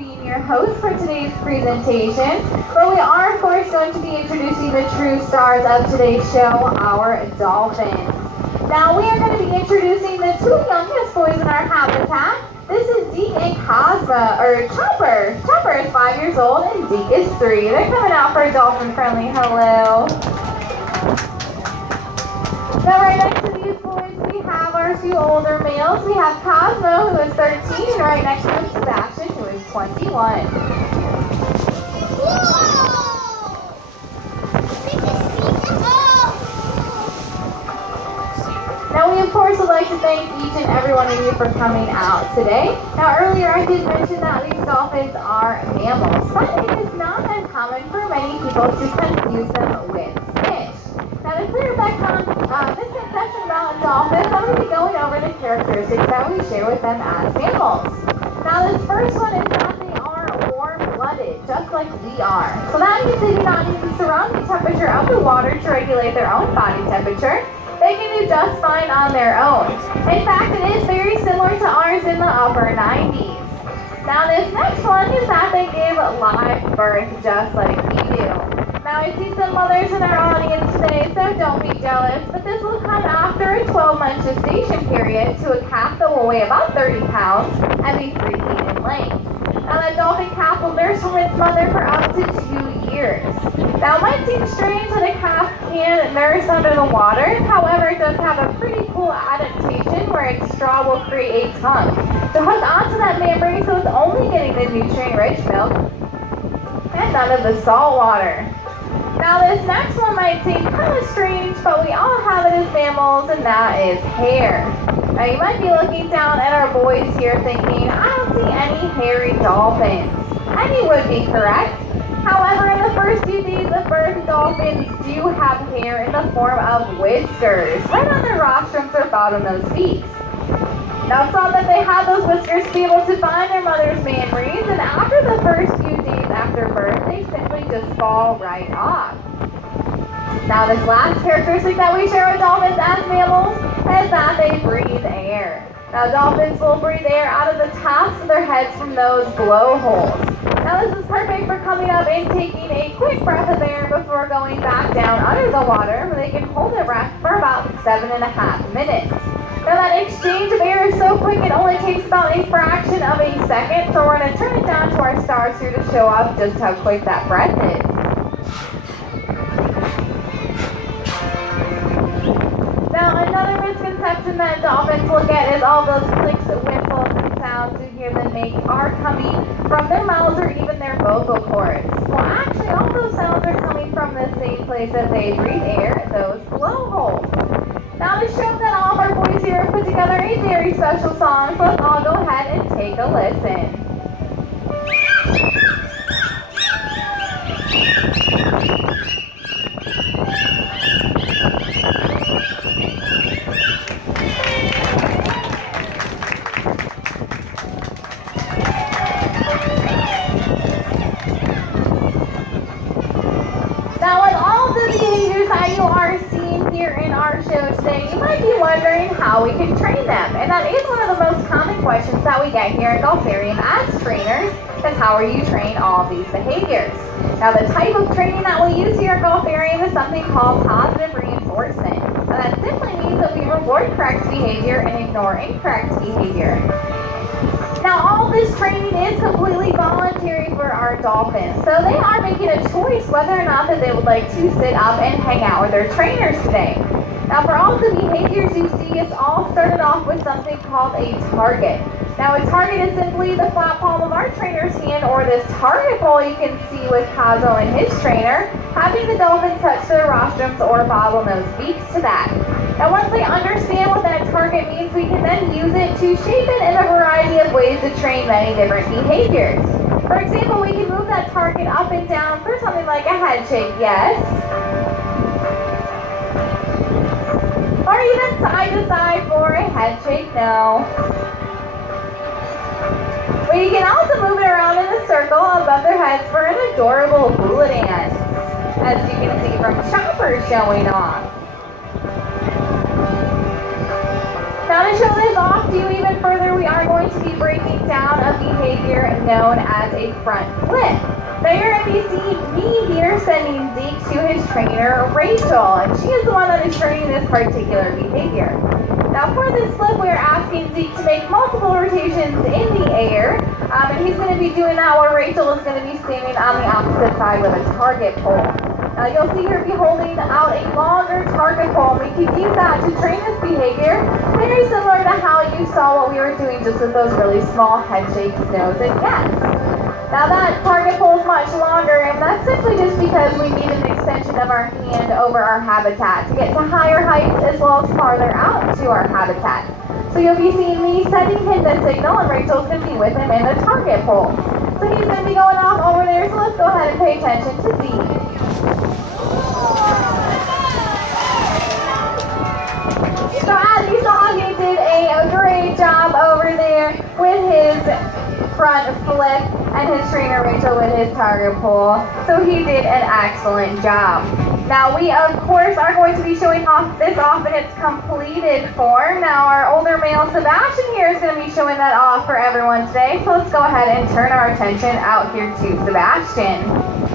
being your host for today's presentation, but we are of course going to be introducing the true stars of today's show, our dolphins. Now we are going to be introducing the two youngest boys in our habitat. This is Zeke and Chopper. Chopper is 5 years old and Zeke is 3. They're coming out for a dolphin friendly hello. Now right next to these boys we have our two older males. We have Cosmo, who is 13, and right next to him Sebastian, who is 21. Now we of course would like to thank each and every one of you for coming out today. Now earlier I did mention that these dolphins are mammals, but it is not uncommon for many people to confuse them with fish. Now to clear up that misconception about dolphins, I'm going to be going over the characteristics that we share with them as mammals. Now this first one is that they are warm-blooded, just like we are. So that means they do not need the surrounding temperature of the water to regulate their own body temperature. They can do just fine on their own. In fact, it is very similar to ours in the upper 90s. Now this next one is that they give live birth just like we do. Now I see some mothers in our audience today, so don't be jealous, but this will come after a 12-month gestation period to a calf that will weigh about 30 pounds and be 3 feet in length. Now that dolphin calf will nurse from its mother for up to 2 years. Now it might seem strange that a calf can nurse under the water, however it does have a pretty cool adaptation where its straw will create a tongue to hook onto that membrane so it's only getting the nutrient-rich milk and none of the salt water. Now this next one might seem kind of strange, but we all have it as mammals, and that is hair. Now you might be looking down at our boys here thinking, I don't see any hairy dolphins. And you would be correct. However, in the first few days of birth, dolphins do have hair in the form of whiskers, right on their rostrums or bottlenose beaks. Now it's thought that they have those whiskers to be able to find their mother's membranes, and after the first few days after birth, they simply just fall right off. Now this last characteristic that we share with dolphins as mammals is that they breathe air. Now dolphins will breathe air out of the tops of their heads from those blowholes. Now this is perfect for coming up and taking a quick breath of air before going back down under the water, where they can hold their breath for about 7.5 minutes. Now that exchange of air is so quick it only takes about a fraction of a second, so we're going to turn it down to our stars here to show off just how quick that breath is. Now another misconception that dolphins will get is all those clicks, whistles, and sounds you hear them make are coming from their mouths or even their vocal cords. Well actually all those sounds are coming from the same place that they breathe air, those blowholes. Now to show that all of our boys here have put together a very special song, so let's all go ahead and take a listen. Now with all the behaviors that you are seeing here in our show today, you might be wondering how we can train them. And that is one of the most common questions that we get here at Dolpharium as trainers, is how are you train all of these behaviors? Now the type of training that we use here at Dolpharium is something called positive reinforcement. Now that simply means that we reward correct behavior and ignore incorrect behavior. Now all this training is completely voluntary for our dolphins, so they are making a choice whether or not that they would like to sit up and hang out with their trainers today. Now for all of the behaviors you see, it's all started off with something called a target. Now a target is simply the flat palm of our trainer's hand, or this target ball you can see with Kazo and his trainer, having the dolphin touch their rostrums or bottlenose beaks to that. Now once they understand what that target means, we can then use it to shape it in a variety of ways to train many different behaviors. For example, we can move that target up and down for something like a head shake, yes. Or even side to side for a head shake, no. But you can also move it around in a circle above their heads for an adorable hula dance, as you can see from Chopper showing off. Now to show this off to you even further, we are going to be breaking down a behavior known as a front flip. Now you're going to be seeing me here sending Zeke to his trainer, Rachel, and she is the one that is training this particular behavior. Now for this flip, we are asking Zeke to make multiple rotations in the air, and he's going to be doing that while Rachel is going to be standing on the opposite side with a target pole. Now you'll see her be holding out a longer target pole, and we can use that to train this behavior, very similar to how you saw what we were doing just with those really small head shakes, no's, and yes. Now that target pole is much longer, and that's simply just because we need an extension of our hand over our habitat to get to higher heights as well as farther out to our habitat. So you'll be seeing me sending him the signal, and Rachel's going to be with him in the target pole. So he's going to be going off over there, so let's go ahead and pay attention to Zeke. So as you saw, he did a great job over there with his front flip and his trainer Rachel with his target pole. So he did an excellent job. Now we of course are going to be showing off this off in its completed form. Now our older male Sebastian here is going to be showing that off for everyone today. So let's go ahead and turn our attention out here to Sebastian.